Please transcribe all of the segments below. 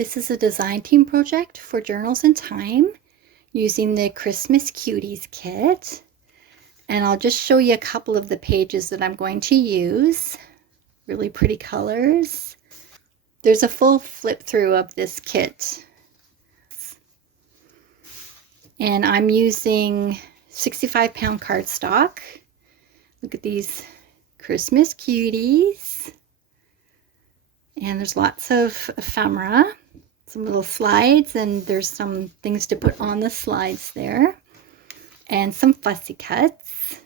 This is a design team project for Journals in Time using the Christmas Cuties kit. And I'll just show you a couple of the pages that I'm going to use. Really pretty colors. There's a full flip through of this kit. And I'm using 65-pound cardstock. Look at these Christmas cuties. And there's lots of ephemera, some little slides, and there's some things to put on the slides there. And some fussy cuts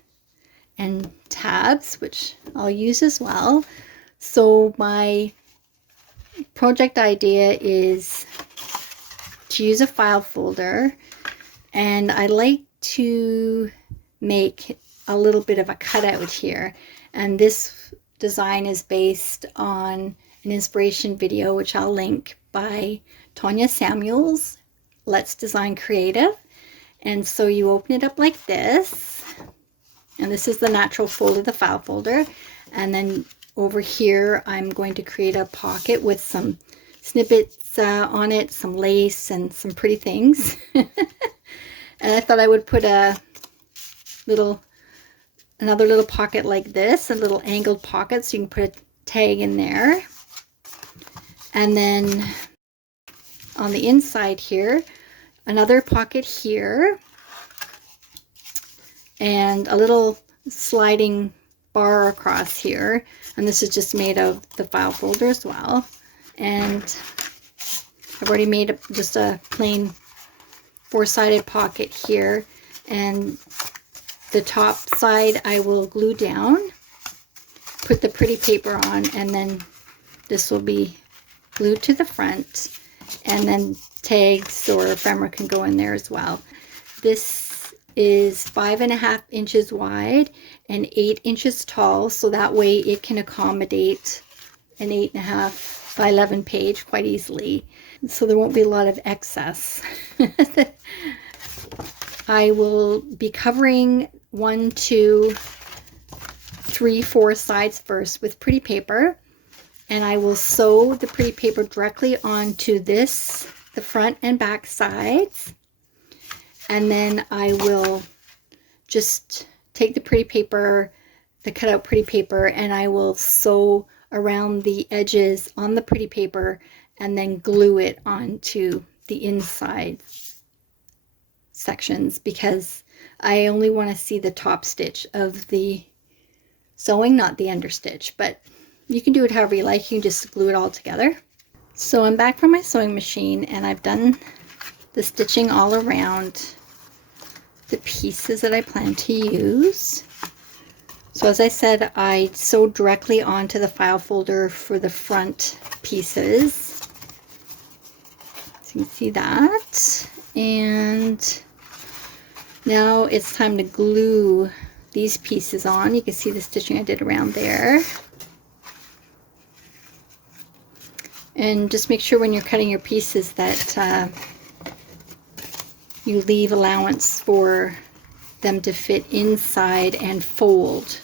and tabs, which I'll use as well. So my project idea is to use a file folder, and I like to make a little bit of a cutout here. And this design is based on an inspiration video, which I'll link, by Tanya Samuels, Let's Design Creative. And so you open it up like this, and this is the natural fold of the file folder. And then over here, I'm going to create a pocket with some snippets on it, some lace and some pretty things. And I thought I would put another little pocket like this, a little angled pocket, so you can put a tag in there. And then on the inside here, another pocket here, and a little sliding bar across here. And this is just made of the file folder as well. And I've already made just a plain four-sided pocket here. And the top side I will glue down, put the pretty paper on, and then this will be glued to the front, and then tags or ephemera can go in there as well. This is 5.5 inches wide and 8 inches tall, so that way it can accommodate an 8.5 by 11 page quite easily, so there won't be a lot of excess. I will be covering 1, 2, 3, 4 sides first with pretty paper, and I will sew the pretty paper directly onto this, the front and back sides. And then I will just take the pretty paper, the cutout pretty paper, and I will sew around the edges on the pretty paper and then glue it onto the inside sections, because I only want to see the top stitch of the sewing, not the understitch. But you can do it however you like. You can just glue it all together. So I'm back from my sewing machine, and I've done the stitching all around the pieces that I plan to use. So as I said, I sewed directly onto the file folder for the front pieces. So you can see that. And now it's time to glue these pieces on. You can see the stitching I did around there. And just make sure when you're cutting your pieces that you leave allowance for them to fit inside and fold.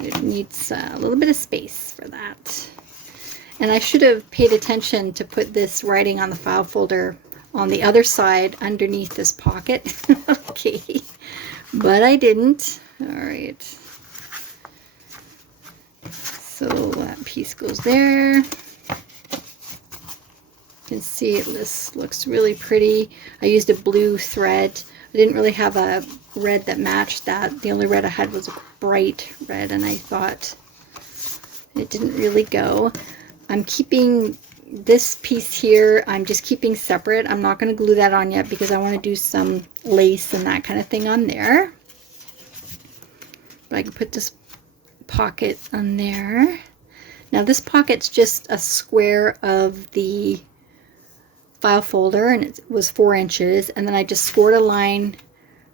It needs a little bit of space for that. And I should have paid attention to put this writing on the file folder on the other side underneath this pocket. Okay, but I didn't. All right. So that piece goes there. You can see this looks really pretty. I used a blue thread. I didn't really have a red that matched that. The only red I had was a bright red, and I thought it didn't really go. I'm keeping this piece here, I'm just keeping separate. I'm not going to glue that on yet because I want to do some lace and that kind of thing on there. But I can put this pocket on there. Now this pocket's just a square of the file folder, and it was 4 inches, and then I just scored a line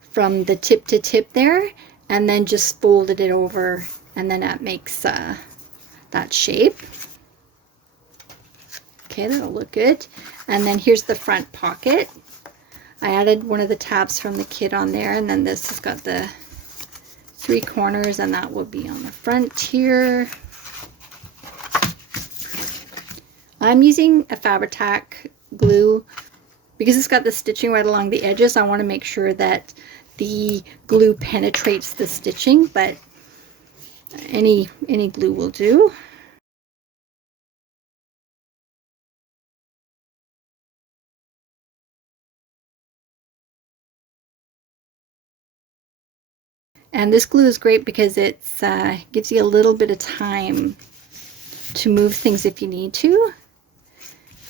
from the tip to tip there, and then just folded it over, and then that makes that shape. Okay, that'll look good. And then here's the front pocket. I added one of the tabs from the kit on there, and then this has got the 3 corners, and that will be on the front here. I'm using a Fabri-Tac glue because it's got the stitching right along the edges. I want to make sure that the glue penetrates the stitching, but any glue will do. And this glue is great because it gives you a little bit of time to move things if you need to.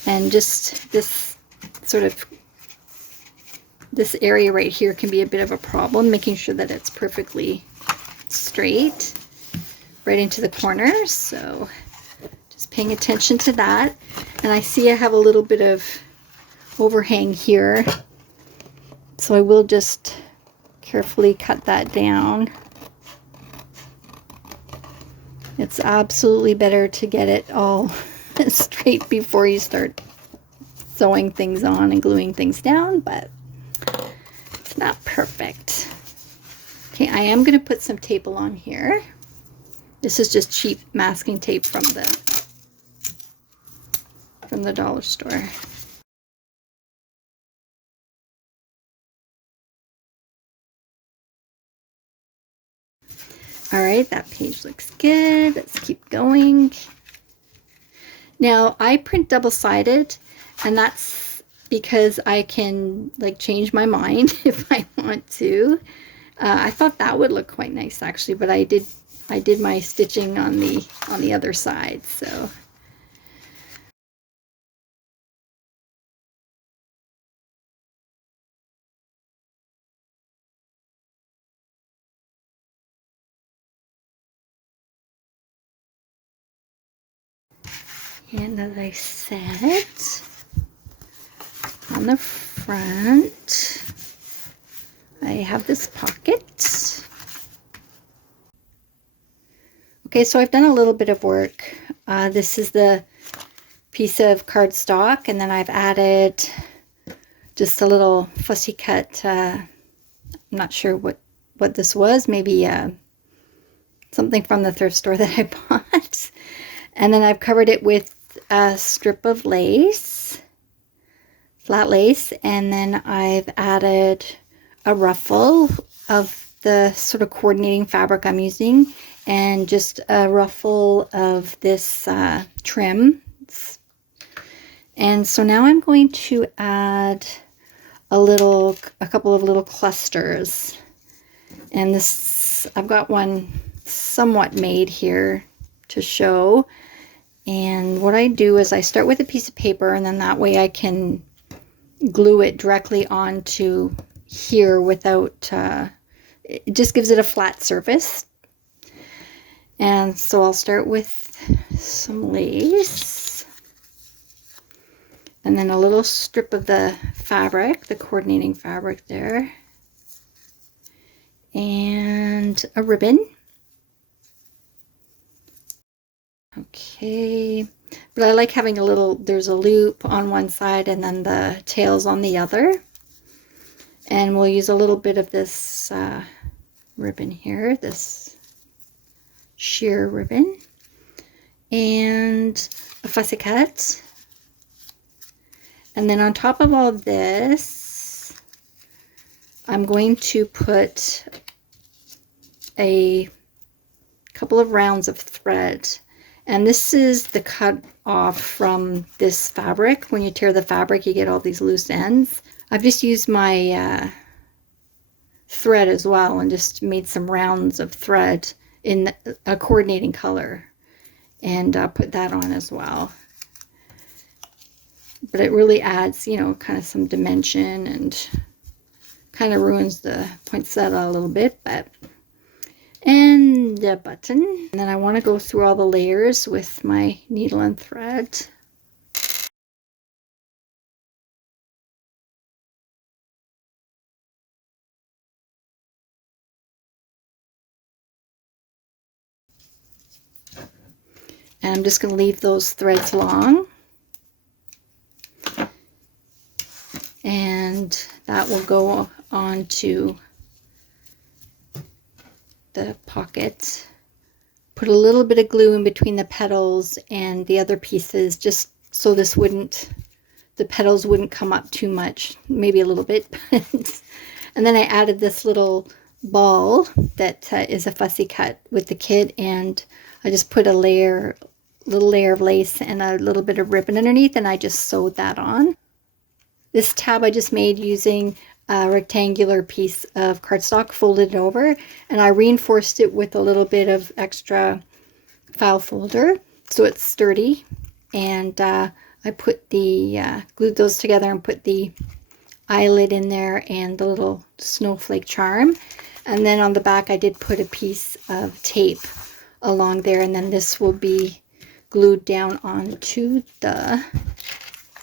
And just this sort of, this area right here can be a bit of a problem, making sure that it's perfectly straight right into the corners. So just paying attention to that. And I see I have a little bit of overhang here, so I will just carefully cut that down. It's absolutely better to get it all straight before you start sewing things on and gluing things down, but it's not perfect. Okay, I am going to put some tape along here. This is just cheap masking tape from the dollar store. All right, that page looks good. Let's keep going. Now I print double-sided, and that's because I can like change my mind if I want to. I thought that would look quite nice actually, but I did my stitching on the other side, so. And as I said, on the front, I have this pocket. Okay, so I've done a little bit of work. This is the piece of cardstock, and then I've added just a little fussy cut. I'm not sure what this was. Maybe something from the thrift store that I bought. And then I've covered it with a strip of lace, flat lace, and then I've added a ruffle of the sort of coordinating fabric I'm using, and just a ruffle of this trim. And so now I'm going to add a couple of little clusters. And this, I've got one somewhat made here to show. And what I do is I start with a piece of paper, and then that way I can glue it directly onto here without, it just gives it a flat surface. And so I'll start with some lace, and then a little strip of the fabric, the coordinating fabric there, and a ribbon. Okay, but I like having there's a loop on one side and then the tails on the other. And we'll use a little bit of this ribbon here, this sheer ribbon, and a fussy cut. And then on top of all this, I'm going to put a couple of rounds of thread. And this is the cut off from this fabric. When you tear the fabric, you get all these loose ends. I've just used my thread as well and just made some rounds of thread in a coordinating color, and put that on as well. But it really adds, you know, kind of some dimension and kind of ruins the poinsettia a little bit, but. And the button. And then I want to go through all the layers with my needle and thread. And I'm just going to leave those threads long. And that will go on to the pocket. Put a little bit of glue in between the petals and the other pieces, just so this wouldn't, the petals wouldn't come up too much, maybe a little bit. And then I added this little ball that is a fussy cut with the kit, and I just put a little layer of lace and a little bit of ribbon underneath, and I just sewed that on. This tab I just made using a rectangular piece of cardstock, folded it over, and I reinforced it with a little bit of extra file folder so it's sturdy. And I put the glued those together and put the eyelid in there and the little snowflake charm. And then on the back I did put a piece of tape along there, and then this will be glued down onto the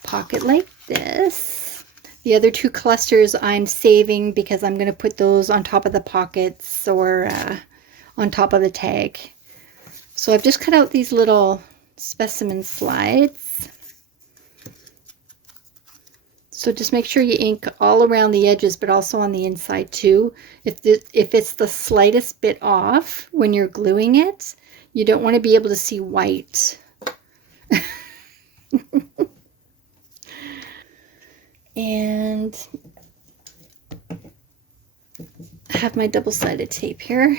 pocket like this. The other two clusters I'm saving because I'm going to put those on top of the pockets or on top of the tag. So I've just cut out these little specimen slides. So just make sure you ink all around the edges, but also on the inside too. If it's the slightest bit off when you're gluing it, you don't want to be able to see white. And I have my double-sided tape here.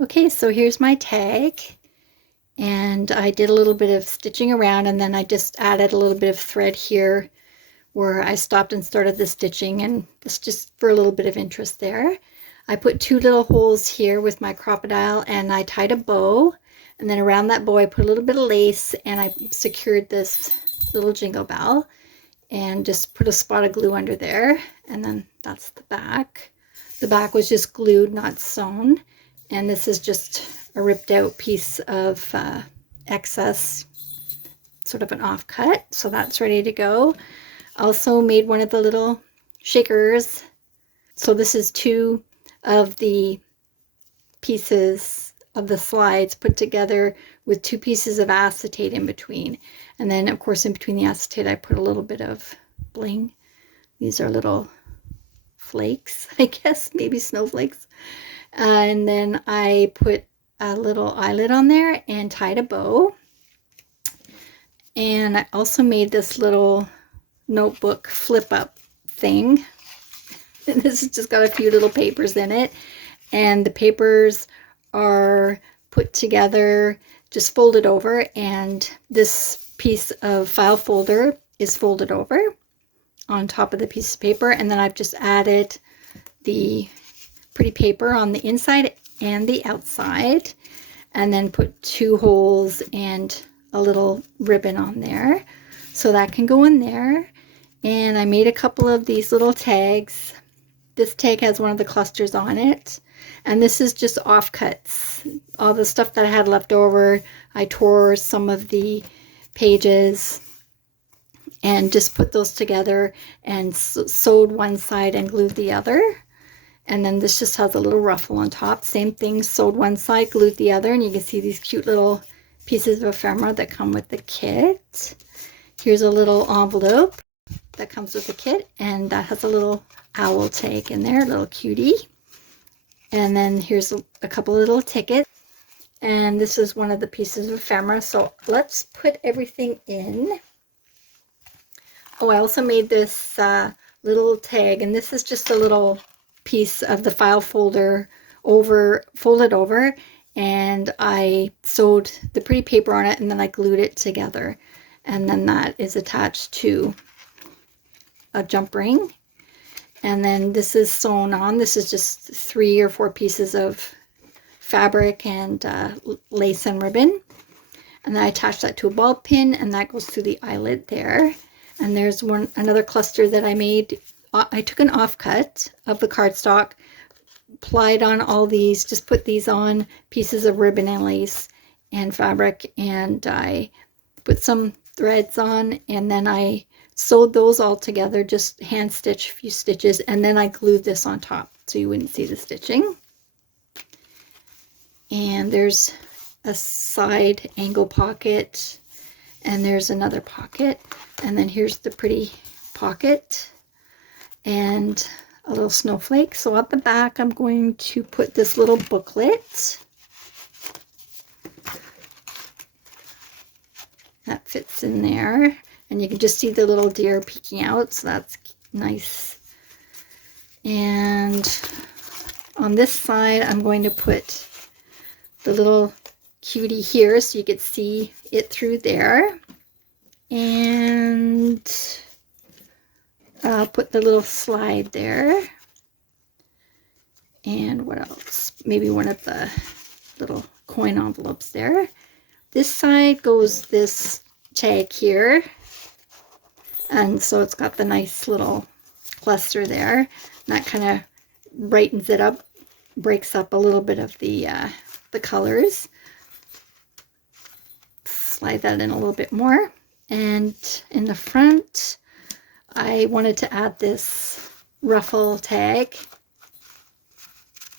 Okay, so here's my tag, and I did a little bit of stitching around, and then I just added a little bit of thread here where I stopped and started the stitching, and it's just for a little bit of interest there. I put two little holes here with my crocodile, and I tied a bow, and then around that bow I put a little bit of lace, and I secured this little jingle bell and just put a spot of glue under there, and then that's the back. The back was just glued, not sewn. And this is just a ripped out piece of excess, sort of an offcut. So that's ready to go. Also made one of the little shakers. So this is two of the pieces of the slides put together with two pieces of acetate in between. And then of course in between the acetate I put a little bit of bling. These are little flakes, I guess, maybe snowflakes. And then I put a little eyelid on there and tied a bow. And I also made this little notebook flip up thing. And this has just got a few little papers in it. And the papers are put together, just folded over. And this piece of file folder is folded over on top of the piece of paper. And then I've just added the pretty paper on the inside and the outside, and then put two holes and a little ribbon on there, so that can go in there. And I made a couple of these little tags. This tag has one of the clusters on it, and this is just offcuts. All the stuff that I had left over, I tore some of the pages and just put those together and sewed one side and glued the other. And then this just has a little ruffle on top. Same thing, sewed one side, glued the other, and you can see these cute little pieces of ephemera that come with the kit. Here's a little envelope that comes with the kit, and that has a little owl tag in there, a little cutie. And then here's a couple little tickets. And this is one of the pieces of ephemera. So let's put everything in. Oh, I also made this little tag, and this is just a little piece of the file folder folded over, and I sewed the pretty paper on it, and then I glued it together, and then that is attached to a jump ring. And then this is sewn on. This is just 3 or 4 pieces of fabric and lace and ribbon, and then I attached that to a ball pin, and that goes through the eyelid there. And there's another cluster that I made. I took an offcut of the cardstock, applied on all these, just put these on pieces of ribbon and lace and fabric, and I put some threads on, and then I sewed those all together, just hand stitch a few stitches, and then I glued this on top so you wouldn't see the stitching. And there's a side angle pocket, and there's another pocket, and then here's the pretty pocket and a little snowflake. So at the back I'm going to put this little booklet that fits in there, and you can just see the little deer peeking out, so that's nice. And on this side I'm going to put the little cutie here so you could see it through there, and I'll put the little slide there. And what else? Maybe one of the little coin envelopes there. This side goes this tag here, and so it's got the nice little cluster there. And that kind of brightens it up, breaks up a little bit of the colors. Slide that in a little bit more. And in the front, I wanted to add this ruffle tag,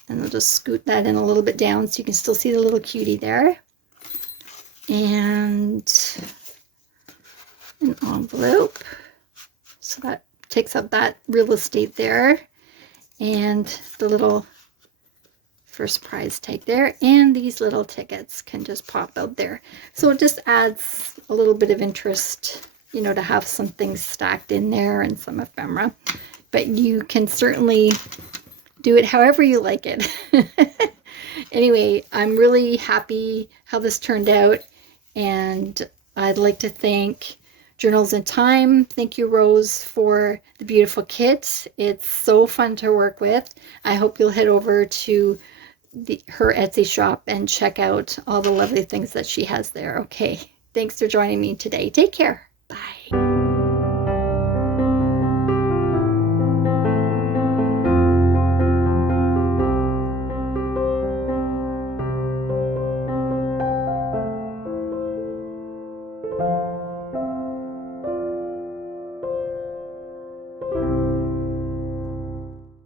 and I'll just scoot that in a little bit down so you can still see the little cutie there. And an envelope, so that takes up that real estate there, and the little first prize tag there, and these little tickets can just pop out there. So it just adds a little bit of interest, you know, to have some things stacked in there and some ephemera. But you can certainly do it however you like it. Anyway, I'm really happy how this turned out, and I'd like to thank Journals in Time. Thank you, Rose, for the beautiful kit. It's so fun to work with. I hope you'll head over to her Etsy shop and check out all the lovely things that she has there. Okay, thanks for joining me today. Take care. Bye.